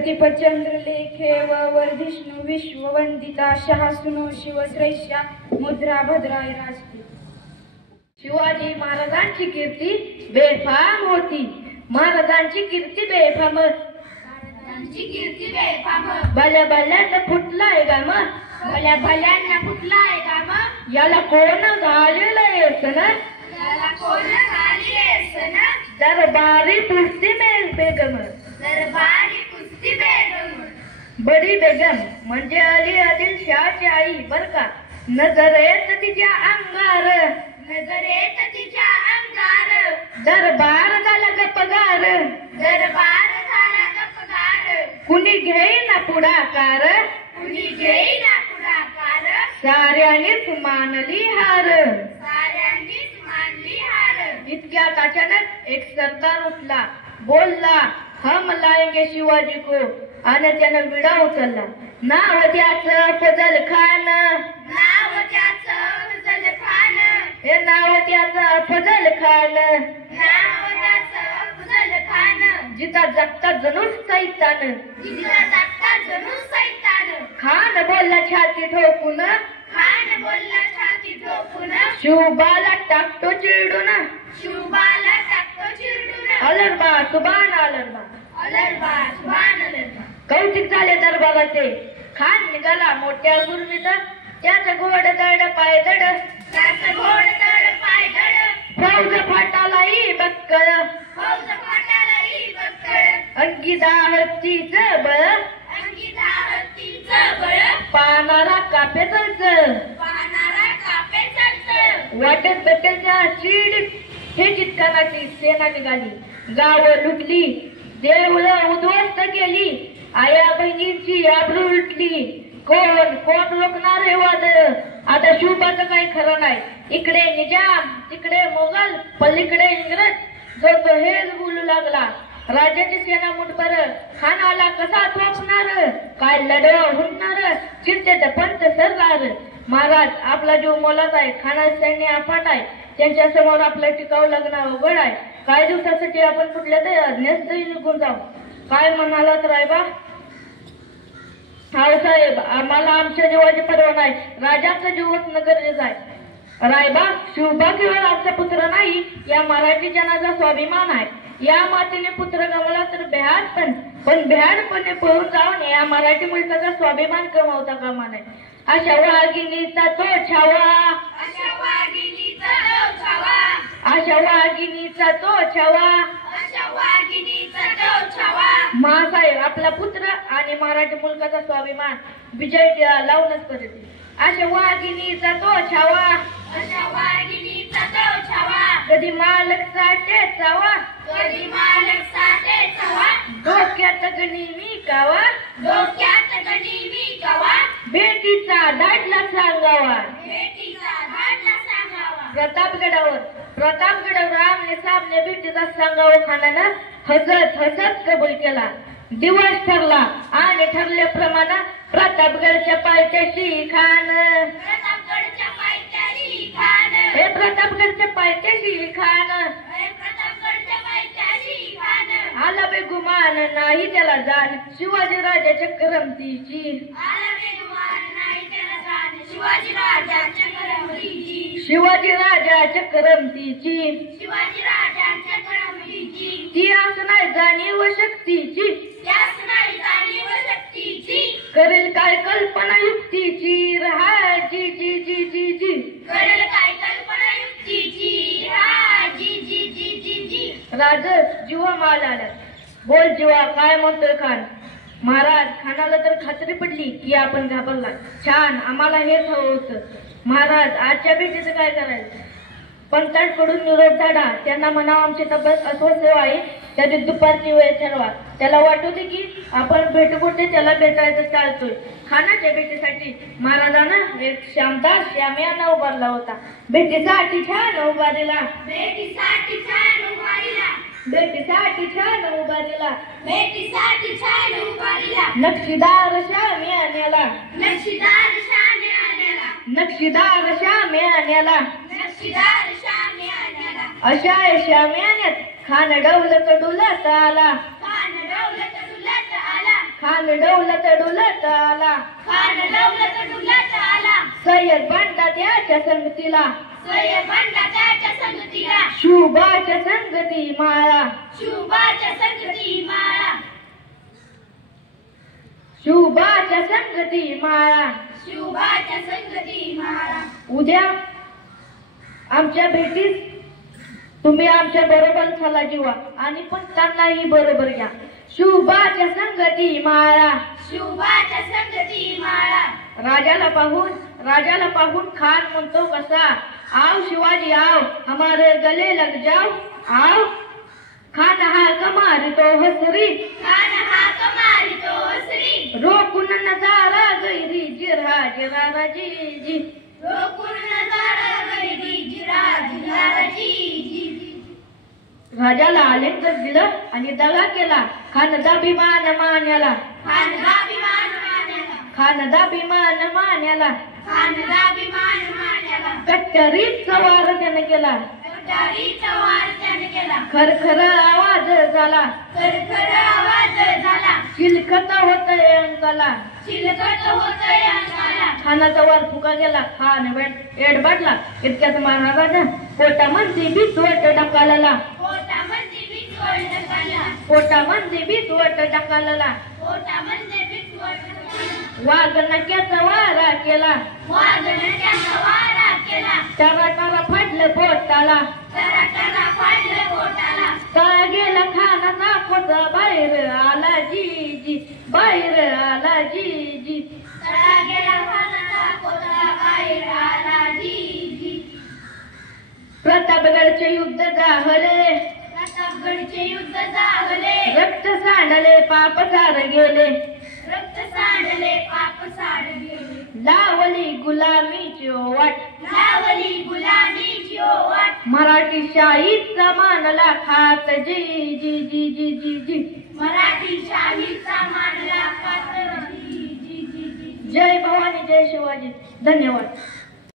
प्रतिपचंद्र लेखे व वर्धिष्णु विश्ववंदिता शहासुनो शिवश्रेष्ठा मुद्रा भद्राय राजते. शिवाजी महाराजांची कीर्ती बेफाम होती. महाराजांची कीर्ती बेफाम. भल्या भल्यांना फुटलाय का मग? भल्या भल्यांना फुटलाय का मग? याला कोण घालेलं असं? दरबारी कुस्ती में बेगम. दरबारी कुस्ती बेगम. बडी बेगम म्हणजे अली आदिलशाहची आई बर का. नजर येत तिच्या अंगार. नजर येत तिच्या अंगार. दरबार झाला गपगार. दरबार झाला गपगार. कुणी घेईना पुढाकार. कुणी घेईना पुढाकार. साऱ्यांनीच मानली हार. साऱ्यांनीच मानली हार. इतक्यात अचानक एक सरदार उठला. बोलला, हम लाएंगे शिवाजी को. आणि त्यानं विडा उचलला. नाव त्याचं फजल खान. नाव त्याचं फजल खान. हे नाव त्याचं फजल खान. नाव त्याचं फजल खान. जिता जगता जणूच सैतान. जिता जगता जणूच सैतान. खान बोलला छाती ठोकून. खान बोलला छाती ठोकून. शिवबाला टाकतो चिडून. शिवबाला टाकतो चिडून. अलरबा सुभान अलरबा. अलरबा सुभान अलरबा. कौतिक झाले दरबाराचे. खान निघाला मोठ्या गुरमीत. त्याचं घोड दड पाय दड. त्याचं घोड दड पाय दड. फौज फाटालाही बक्कळ. फौज फाटालाही बक्कळ. अंगी हत्तीच बळ. अंगी हत्तीच बळ. पानारा कापे चलच. पानारा कापे चलच. वाटेत बेटेच्या चिडीत हे चित्काराची सेना निघाली. गाव लुटली. देवळं उद्ध्वस्त केली. आया बहिणींची आबरू लुटली. कोण कोण रोखणार हे वाद? आता शिवबाचं काही खरं नाही. इकडे निजाम, तिकडे मोगल, पलीकडे इंग्रज. जो तो हेच बोलू लागला. राजाची सेना मुठभर. खान आला कसा थोपणार? काय लढवा हुंडणार? चिंतेत पंत सरदार. महाराज आपला जीव मोलाचा आहे. खानाचं सैन्य अफाट आहे. त्यांच्या समोर आपलं टिकावं लागणं अवघड आहे. काही दिवसासाठी आपण कुठल्या तरी नेस्तही निघून जाऊ. काय म्हणालात रायबा? हा साहेब, आम्हाला आमच्या जीवाची पर्वा नाही. राजाचा जीव वाचणं गरजेचं आहे. रायबा, शिवबा केवळ आमचा पुत्र नाही, या मराठी जनाचा स्वाभिमान आहे. या मातेने पुत्र गमावला तर पण बेहाडपणे पळून जाऊन या मराठी मुलकाचा स्वाभिमान कमावता कामा नये. अशा वाघिणीचा तो छावा. अशा वाघिणीचा तो छावा. अशा वाघिणीचा तो छावा. अशा वाघिणीचा तो छावा. महासाहेब आपला पुत्र आणि मराठी मुलकाचा स्वाभिमान विजय लावूनच करते. अशा वाघिणीचा तो छावा. अशा वाघिणीचा तो छावा. कधी मालक साठे चावा. कधी मालक साठे चावा. डोक्यात गणिमी कावा. डोक्यात गणिमी कावा. भेटीचा धाडला सांगावा. भेटीचा धाडला सांगावा. प्रतापगडावर आमने सामने भेटीचा सांगावा. खानानं हसत कबूल केला. दिवस ठरला आणि ठरल्याप्रमाणे प्रतापगडच्या पायथ्याशी खान. प्रतापगडच्या पायथ्याशी खान. हे प्रतापगडच्या पायथ्याशी खान. प्रतापगडच्या पायथ्याशी खान. आला बेगुमान नाही त्याला जाण शिवाजी राजाच्या करमतीची. आला बेगुमान नाही त्याला जाण शिवाजी राजाच्या करमतीची. शिवाजी राजाच्या करमतीची. शिवाजी राजाच्या करमतीची. ती असं नाही जाणीव शक्तीची. करेल काय कल्पना युक्तीची. रहा जी जी जी जी जी. करेल काय कल्पना युक्तीची. रहा जी जी जी जी जी. राज जीवा माल आला. बोल जीवा काय म्हणतोय खान? महाराज, खानाला तर खात्री पडली की आपण घाबरला. छान, आम्हाला हेच हवं होतं. महाराज, आजच्या भेटीचं काय करायचं? पंतांकडून निरोप झाडा. त्यांना म्हणावं आमची तब्येत अस्वस्थ आहे. त्याची दुपारची वेळ ठरवा. त्याला वाटू दे की आपण भेटू कुठे त्याला भेटायचं चालतोय. खानाच्या भेटीसाठी महाराजानं एक श्याम्यानं उभारला होता. भेटीसाठी छान उभारला. भेटीसाठी छान उभारला. भेटीसाठी छान उभारला. भेटीसाठी छान उभारला. नक्षीदार श्याम्यानेला. नक्षीदार श्याम्यानेला. नक्षीदार श्याम्यानेला. नक्षीदार श्याम्यानेला. अशा श्याम्यानेत खान डौलत डुलत आला. खान डौलत डुलत आला. खान दौलत डुलत आला, खान दौलत डुलत आला, सय्यद बंडा त्याच्या संगतीला, सय्यद बंडा त्याच्या संगतीला, शुभाच्या संगती माळा, शुभाच्या संगती माळा, शुभाच्या संगती माळा. शुभाच्या संगती माळा. उद्या आमच्या भेटीस तुम्ही आमच्या बरोबर झाला जीवा आणि पण त्यांनाही बरोबर घ्या. शुभाच्या संगती माळा, शुभाच्या संगती माळा. राजाला पाहून खान म्हणतो कसा, आओ शिवाजी आओ हमारे गले लग जाओ, आओ. खान हा कमारी तो हसरी, खान हा कमारी तो हसरी, रोकून नजारा गैरी जिरा जिरा राजी जी, रोकून नजारा गैरी जिरा जिरा जी जी. राजाला आलिंगन दिलं आणि दगा केला. खान दाभिमान मान्याला, खान दाभिमान मान्याला, खान दाभिमान मान्याला, खान दाभिमान मान्याला, कट्टरीत सवार त्याने केला. कटारीचा वार त्याने केला. खरखर आवाज झाला, खरखर आवाज झाला, चिलखत होत अंगाला, चिलकत होतंय अंगाला. खानाचा वार फुका गेला. खान एडबाटला. इतक्यात महाराजा पोटामध्ये बिस्वट टाकाला, पोटामध्ये बिस्वट टाकला, पोटामध्ये बिस्वट टाकाला. पोटामध्ये बिस्वट टाकला. वाघनक्याचा वारा केला, वाघनक्याचा वारा केला, टरा फाडलं पोटाला, टरा फाडलं पोटाला. तळा गेला खानाचा कोचा बाहेर आला जी जी, बाहेर आला जी जी. तळा गेला खानाचा कोथळा बाहेर आला जी जी. प्रतापगडचे युद्ध जाहले, प्रतापगडचे युद्ध जागले, रक्त सांडले पाप सार गेले, रक्त सांडले पाप साड गेले. लावली गुलामीची वाट, लावली गुलामीची ओवाट, मराठी शाहीचा मानला खात जी जी जी जी जी जी. मराठी शाहीचा मानला खात जी जी जी जी. जय भवानी जय शिवाजी. धन्यवाद.